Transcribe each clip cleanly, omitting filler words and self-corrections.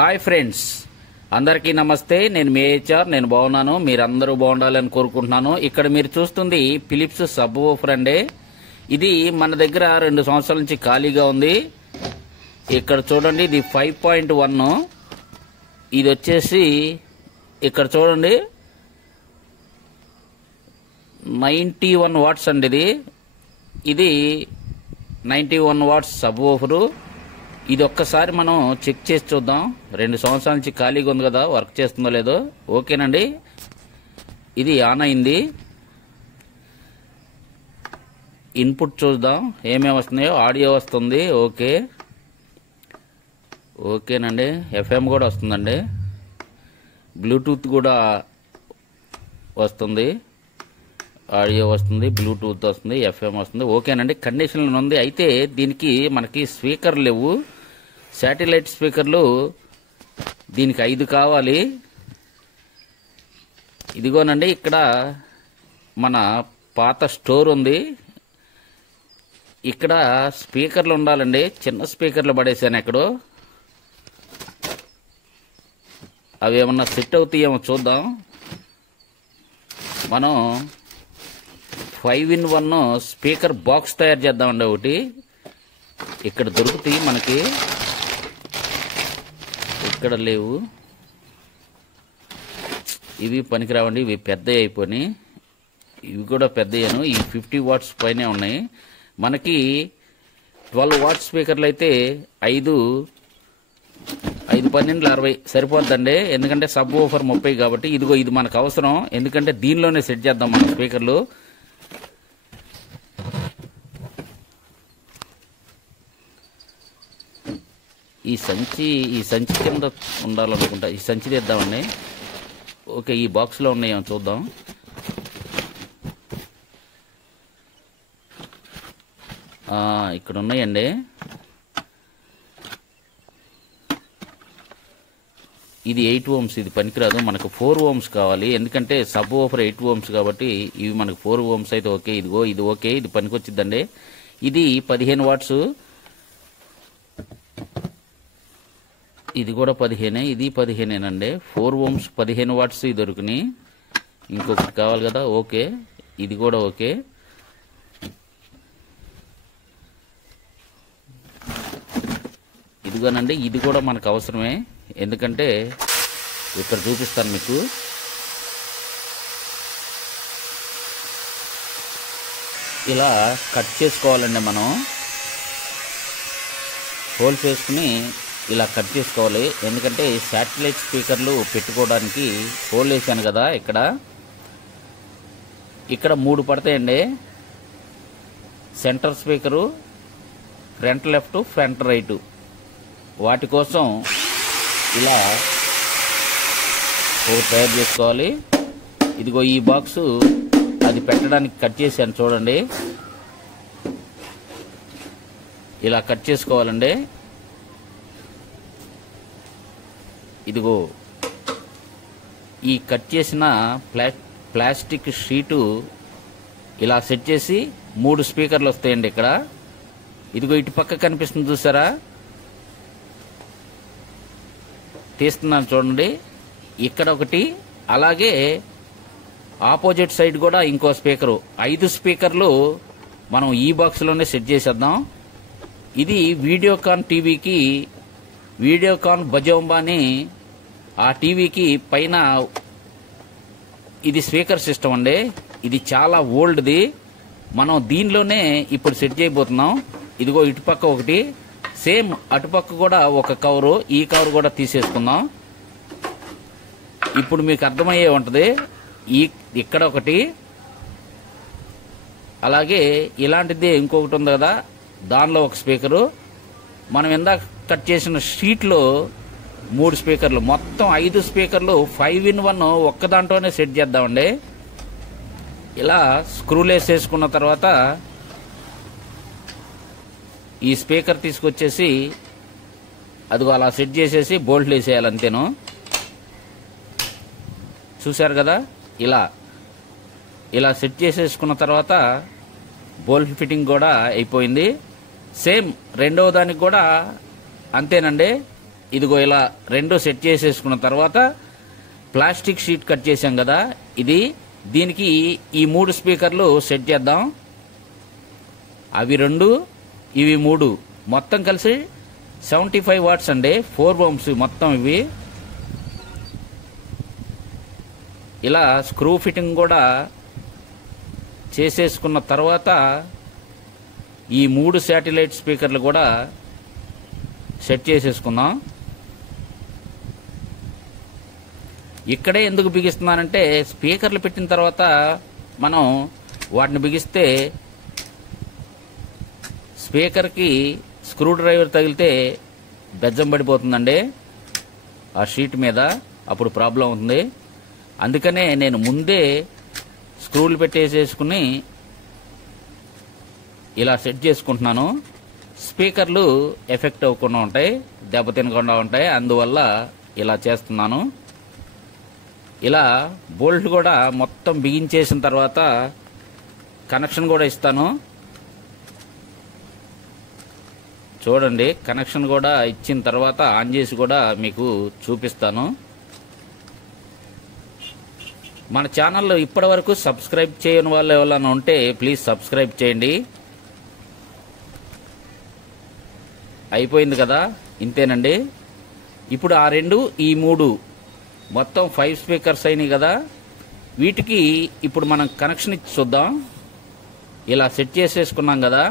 Hi friends, అందరికీ నమస్తే. నేను మీ హెచ్ఆర్. నేను బాగున్నాను, మీరందరూ బాగుండాలని కోరుకుంటున్నాను. ఇక్కడ మీరు చూస్తుంది ఫిలిప్స్ సబ్ వూఫర్ అండి. ఇది మన దగ్గర 2 సంవత్సరాల నుంచి ఖాళీగా ఉంది. ఇక్కడ చూడండి, ఇది 5.1. ఇది వచ్చేసి ఇక్కడ చూడండి 91 వాట్స్ అండి. ఇది 91 వాట్స్ సబ్ వూఫరు. ఇది ఒక్కసారి మనం చెక్ చేసి చూద్దాం. 2 సంవత్సరాల నుంచి ఖాళీగా ఉంది కదా, వర్క్ చేస్తుందో లేదో. ఓకేనండి, ఇది ఆన్ అయింది. ఇన్పుట్ చూద్దాం ఏమేమి వస్తున్నాయో. ఆడియో వస్తుంది, ఓకే. ఓకేనండి, ఎఫ్ఎం కూడా వస్తుందండి, బ్లూటూత్ కూడా వస్తుంది, ఆడియో వస్తుంది, బ్లూటూత్ వస్తుంది, ఎఫ్ఎం వస్తుంది. ఓకేనండి, కండిషన్లో ఉంది. అయితే దీనికి మనకి స్పీకర్ లేవు, శాటిలైట్ స్పీకర్లు దీనికి 5 కావాలి. ఇదిగోనండి, ఇక్కడ మన పాత స్టోర్ ఉంది. ఇక్కడ స్పీకర్లు ఉండాలండి. చిన్న స్పీకర్లు పడేసాను ఎక్కడో. అవి ఏమన్నా సెట్ అవుతాయేమో చూద్దాం. మనం 5-in-1 స్పీకర్ బాక్స్ తయారు చేద్దామండి. ఒకటి ఇక్కడ దొరుకుతాయి మనకి, ఇక్కడ లేవు. ఇవి పనికిరావండి, ఇవి పెద్దవి అయిపోయి. ఇవి కూడా పెద్దయ్యాను. ఈ 50 వాట్స్ పైనే ఉన్నాయి. మనకి 12 వాట్స్ స్పీకర్లు అయితే 5 12 60 సరిపోద్దండి. ఎందుకంటే సబ్ వూఫర్ 30 కాబట్టి. ఇదిగో ఇది మనకు అవసరం, ఎందుకంటే దీనిలోనే సెట్ చేద్దాం మన స్పీకర్లు. ఈ సంచి కింద ఉండాలనుకుంటా. ఈ సంచి తెద్దామండి. ఓకే, ఈ బాక్స్లో ఉన్నాయేమో చూద్దాం. ఇక్కడ ఉన్నాయండి. ఇది 8 ohms. ఇది పనికిరాదు, మనకు 4 ohms కావాలి. ఎందుకంటే సబ్ వూఫర్ 8 ohms కాబట్టి ఇవి మనకు 4 ohms అయితే ఓకే. ఇదిగో ఇది ఓకే, ఇది పనికొచ్చిద్దండి. ఇది 15 వాట్స్, ఇది కూడా 15. ఇది 15 4 ohms 15 వాట్స్ దొరికినాయి. ఇంకొకటి కావాలి కదా, ఓకే. ఇది కూడా ఓకే. ఇదిగోనండి, ఇది కూడా మనకు అవసరమే. ఎందుకంటే ఇక్కడ చూపిస్తాను మీకు. ఇలా కట్ చేసుకోవాలండి. మనం హోల్స్ వేసుకుని ఇలా కట్ చేసుకోవాలి. ఎందుకంటే శాటిలైట్ స్పీకర్లు పెట్టుకోవడానికి హోల్ వేసాను కదా. ఇక్కడ 3 పడతాయండి. Centre speaker, front left, front right. వాటి కోసం ఇలా ఒకటి తయారు చేసుకోవాలి. ఇదిగో ఈ బాక్సు అది పెట్టడానికి కట్ చేశాను చూడండి. ఇలా కట్ చేసుకోవాలండి. ఇదిగో ఈ కట్ చేసిన ప్లాస్టిక్ షీటు ఇలా సెట్ చేసి 3 స్పీకర్లు వస్తాయండి ఇక్కడ. ఇదిగో ఇటు పక్క కనిపిస్తుంది చూసారా, తీస్తున్నాను చూడండి. ఇక్కడ ఒకటి, అలాగే ఆపోజిట్ సైడ్ కూడా ఇంకో స్పీకరు. 5 స్పీకర్లు మనం ఈ బాక్స్లోనే సెట్ చేసేద్దాం. ఇది వీడియోకాన్ టీవీకి, వీడియోకాన్ బజోంబాని ఆ టీవీకి పైన ఇది స్పీకర్ సిస్టమ్ అండి. ఇది చాలా ఓల్డ్ది. మనం దీనిలోనే ఇప్పుడు సెట్ చేయబోతున్నాం. ఇదిగో ఇటుపక్క ఒకటి, సేమ్ అటుపక్క కూడా ఒక కవరు. ఈ కవర్ కూడా తీసేసుకుందాం. ఇప్పుడు మీకు అర్థమయ్యే ఉంటుంది. ఇక్కడ ఒకటి, అలాగే ఇలాంటిది ఇంకొకటి ఉంది కదా, దానిలో ఒక స్పీకరు. మనం ఇందాక కట్ చేసిన షీట్లో 3 స్పీకర్లు, మొత్తం 5 స్పీకర్లు 5-in-1 ఒక్క దాంట్లోనే సెట్ చేద్దామండి. ఇలా స్క్రూలు వేసేసుకున్న తర్వాత ఈ స్పీకర్ తీసుకొచ్చేసి అదిగో అలా సెట్ చేసేసి బోల్ట్లు వేసేయాలి, అంతేను. చూశారు కదా, ఇలా సెట్ చేసేసుకున్న తర్వాత బోల్ట్ ఫిట్టింగ్ కూడా అయిపోయింది. సేమ్ రెండవ దానికి కూడా అంతేనండి. ఇదిగో ఇలా రెండు సెట్ చేసేసుకున్న తర్వాత ప్లాస్టిక్ షీట్ కట్ చేసాం కదా, దీనికి ఈ 3 స్పీకర్లు సెట్ చేద్దాం. అవి 2, ఇవి 3, మొత్తం కలిసి 75 వాట్స్ అండి. 4 ohms మొత్తం ఇవి. ఇలా స్క్రూ ఫిట్టింగ్ కూడా చేసేసుకున్న తర్వాత ఈ 3 శాటిలైట్ స్పీకర్లు కూడా సెట్ చేసేసుకుందాం. ఇక్కడే ఎందుకు బిగిస్తున్నానంటే స్పీకర్లు పెట్టిన తర్వాత మనం వాటిని బిగిస్తే స్పీకర్కి స్క్రూ డ్రైవర్ తగిలితే బెజ్జం పడిపోతుందండి ఆ షీట్ మీద, అప్పుడు ప్రాబ్లం అవుతుంది. అందుకనే నేను ముందే స్క్రూలు పెట్టేసేసుకుని ఇలా సెట్ చేసుకుంటున్నాను. స్పీకర్లు ఎఫెక్ట్ అవ్వకుండా ఉంటాయి, దెబ్బతినకుండా ఉంటాయి. అందువల్ల ఇలా చేస్తున్నాను. ఇలా బోల్ట్ కూడా మొత్తం బిగించేసిన తర్వాత కనెక్షన్ కూడా ఇస్తాను. చూడండి, కనెక్షన్ కూడా ఇచ్చిన తర్వాత ఆన్ చేసి కూడా మీకు చూపిస్తాను. మన ఛానల్లో ఇప్పటి వరకు సబ్స్క్రైబ్ చేయని వాళ్ళు ఎవరైనా ఉంటే ప్లీజ్ సబ్స్క్రైబ్ చేయండి. అయిపోయింది కదా, ఇంతేనండి. ఇప్పుడు ఆ 2, ఈ 3 మొత్తం 5 స్పీకర్స్ అయినాయి కదా, వీటికి ఇప్పుడు మనం కనెక్షన్ ఇచ్చి చూద్దాం. ఇలా సెట్ చేసేసుకున్నాం కదా,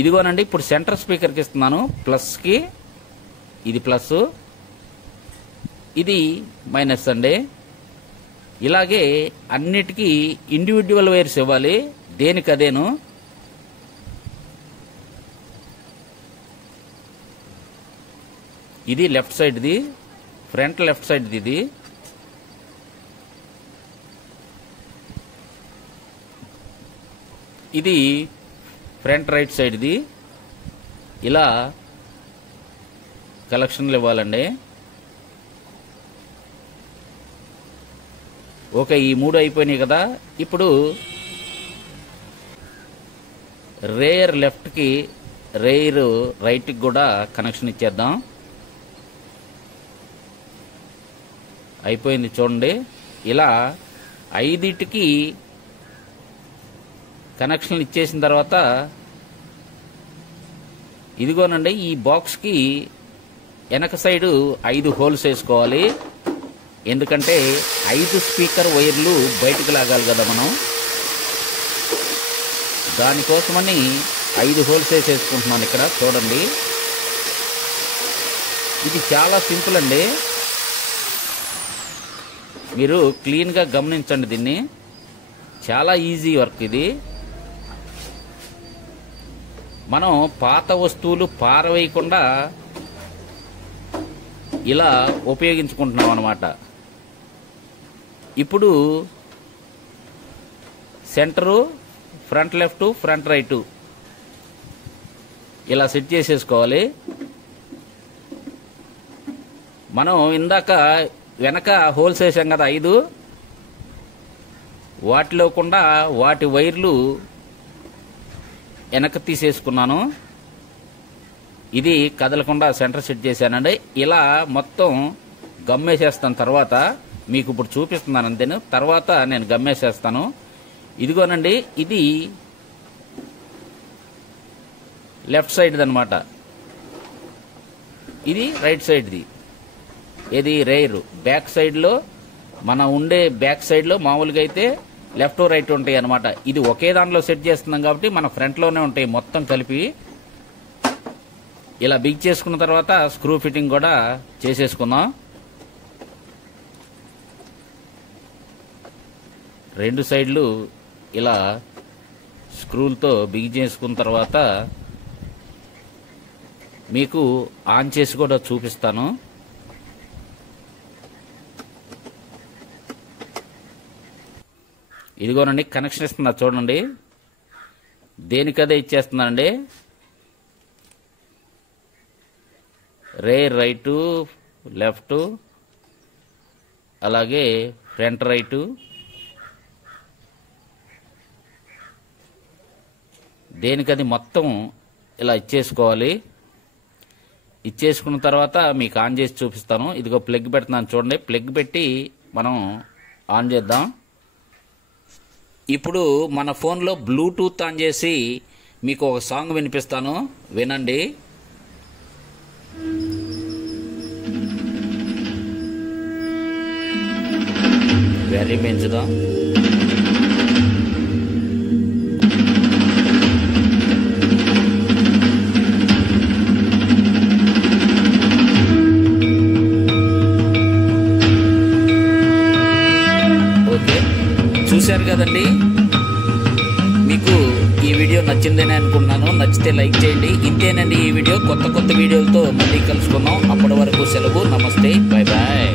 ఇదిగోనండి. ఇప్పుడు సెంటర్ స్పీకర్కి ఇస్తున్నాను, ప్లస్కి, ఇది ప్లస్, ఇది మైనస్ అండి. ఇలాగే అన్నిటికీ ఇండివిడ్యువల్ వైర్స్ ఇవ్వాలి, దేనికదేను. ఇది లెఫ్ట్ సైడ్ది, ఫ్రంట్ లెఫ్ట్ సైడ్ది. ఇది ఫ్రంట్ రైట్ సైడ్ది. ఇలా కలెక్షన్లు ఇవ్వాలండి. ఓకే, ఈ 3 అయిపోయినాయి కదా. ఇప్పుడు రేర్ లెఫ్ట్కి, రేర్ రైట్కి కూడా కనెక్షన్ ఇచ్చేద్దాం. అయిపోయింది చూడండి. ఇలా 5టికి కనెక్షన్లు ఇచ్చేసిన తర్వాత ఇదిగోనండి, ఈ బాక్స్కి వెనక సైడు 5 హోల్స్ వేసుకోవాలి. ఎందుకంటే 5 స్పీకర్ వైర్లు బయటకు లాగాలి కదా మనం, దానికోసమని 5 హోల్స్ వేసేసుకుంటున్నాను ఇక్కడ. చూడండి, ఇది చాలా సింపుల్ అండి, మీరు క్లీన్గా గమనించండి. దీన్ని చాలా ఈజీ వర్క్ ఇది. మనం పాత వస్తువులు పారవేయకుండా ఇలా ఉపయోగించుకుంటున్నాం అన్నమాట. ఇప్పుడు centre, front left, front right ఇలా సెట్ చేసేసుకోవాలి. మనం ఇందాక వెనక హోల్స్ వేసాం కదా 5, వాటిలో కూడా వాటి వైర్లు వెనక తీసేసుకున్నాను. ఇది కదలకుండా సెంటర్ సెట్ చేశానండి. ఇలా మొత్తం గమ్మేసేస్తాను. తర్వాత మీకు ఇప్పుడు చూపిస్తున్నాను అంతేను, తర్వాత నేను గమ్మేసేస్తాను. ఇదిగోనండి, ఇది లెఫ్ట్ సైడ్ది అనమాట, ఇది రైట్ సైడ్ది. ఇది రైర్ బ్యాక్ సైడ్లో, మన ఉండే బ్యాక్ సైడ్లో మామూలుగా అయితే లెఫ్ట్ రైట్ ఉంటాయి అనమాట. ఇది ఒకే దాంట్లో సెట్ చేస్తున్నాం కాబట్టి మన ఫ్రంట్లోనే ఉంటాయి మొత్తం కలిపి. ఇలా బిగ్ చేసుకున్న తర్వాత స్క్రూ ఫిట్టింగ్ కూడా చేసేసుకుందాం. 2 సైడ్లు ఇలా స్క్రూలతో బిగ్ చేసుకున్న తర్వాత మీకు ఆన్ చేసి కూడా చూపిస్తాను. ఇదిగోనండి, కనెక్షన్ ఇస్తున్నా చూడండి, దేనికదే ఇచ్చేస్తున్నానండి. రేర్ రైటు, లెఫ్ట్, అలాగే ఫ్రంట్ రైటు, దేనికది మొత్తం ఇలా ఇచ్చేసుకోవాలి. ఇచ్చేసుకున్న తర్వాత మీకు ఆన్ చేసి చూపిస్తాను. ఇదిగో ప్లగ్ పెడుతున్నాను చూడండి. ప్లగ్ పెట్టి మనం ఆన్ చేద్దాం. ఇప్పుడు మన ఫోన్లో బ్లూటూత్ ఆన్ చేసి మీకు ఒక సాంగ్ వినిపిస్తాను, వినండి. వాల్యూమ్ పెంచుదాం. ఓకే, చూశారు కదండి. మీకు ఈ వీడియో నచ్చిందని అనుకుంటున్నాను. నచ్చితే లైక్ చేయండి. ఇంతేనండి ఈ వీడియో. కొత్త వీడియోలతో మళ్ళీ కలుసుకుందాం. అప్పటి వరకు సెలవు. నమస్తే, బై బాయ్.